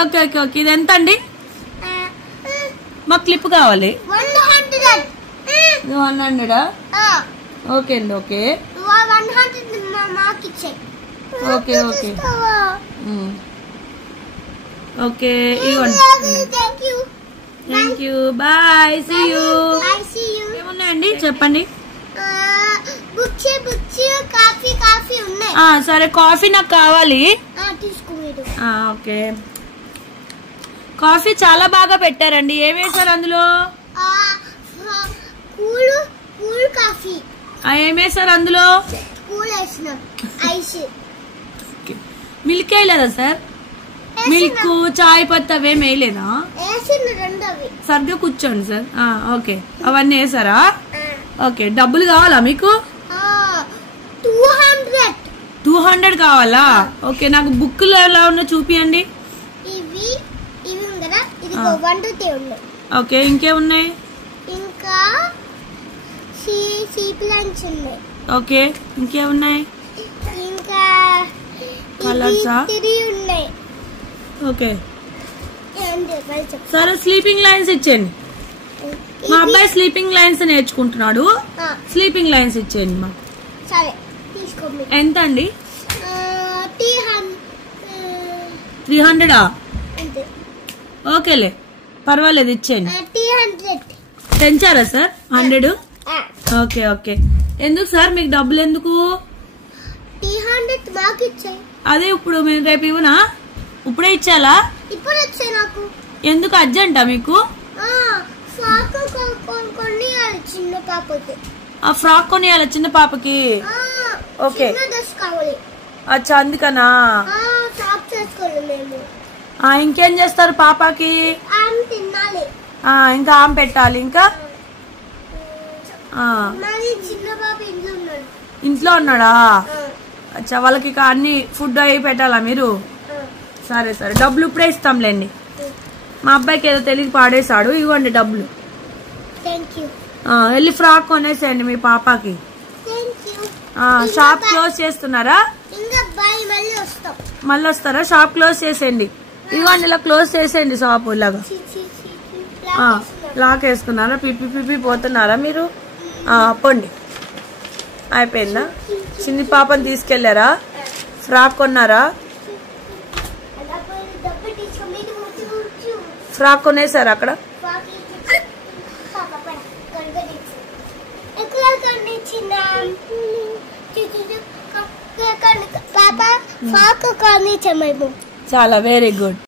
okay okay okay ఇది ఎంత అండి మాకు క్లిప్ కావాలి 100 ఓకే అండి ఓకే ఓకే ఓకే ఓకే ఇవ్వండి thank you bye see you ఏమున్నాయండి చెప్పండి సరే కాఫీ నాకు కావాలి ఓకే కాఫీ చాలా బాగా పెట్టారండి ఏం వేసారు అందులో ఏం వేసారు అందులో మిల్క్ వేయలేదా సార్ మిల్క్ చాయ్ పత్తి అవేం వేయలేదా సరిగ్గా కూర్చోండి సార్ ఓకే అవన్నీ వేసారా ఓకే డబ్బులు కావాలా మీకు 200 కావాలా ఓకే నాకు బుక్లు ఎలా ఉన్నా చూపియండి ఓకే ఇంకేమున్నాయి ఇంకా ఓకే ఇంకేమున్నాయి ఇంకా కలర్సా ఉన్నాయి ఓకే సరే స్లీపింగ్ లైన్స్ ఇచ్చేయండి మా అబ్బాయి స్లీపింగ్ లైన్స్ నేర్చుకుంటున్నాడు స్లీపింగ్ లైన్స్ ఇచ్చేయండి మా ఎంత అండి 300 ఓకేలే పర్వాలేదు ఇచ్చేయండి పెంచారా సార్ 100 ఓకే ఓకే ఎందుకు సార్ మీకు డబ్బులు ఎందుకు అదే ఇప్పుడు మేము రేపు ఇవ్వనా ఇప్పుడే ఇచ్చాలా ఎందుకు అర్జెంటా మీకు ఆ ఫ్రాక్ కొనియాల చిన్న పాపకి ఓకే అచ్చా అందుకనా ఇంకేం చేస్తారు పాపకి ఇంకా ఆమె పెట్టాలి ఇంకా ఇంట్లో ఉన్నాడా అచ్చా వాళ్ళకి అన్ని ఫుడ్ అవి పెట్టాలా మీరు సరే సరే డబ్బులు ఇప్పుడే ఇస్తాంలేండి మా అబ్బాయికి ఏదో తెలియక పాడేశాడు ఇవ్వండి డబ్బులు వెళ్ళి ఫ్రాక్ కొనేసేయండి మీ పాపకి షాప్ క్లోజ్ చేస్తున్నారా మళ్ళీ వస్తారా షాప్ క్లోజ్ చేసేయండి ఇవ్వండి ఇలా క్లోజ్ చేసేయండి షాప్ ఇలాగా లాక్ వేసుకున్నారా పిప్పి పోతున్నారా మీరు పోండి అయిపోయిందా చిన్ని పాపని తీసుకెళ్లారా ఫ్రాక్ కొన్నారా ఫ్రాక్ కొనేసారా అక్కడ చాలా వెరీ గుడ్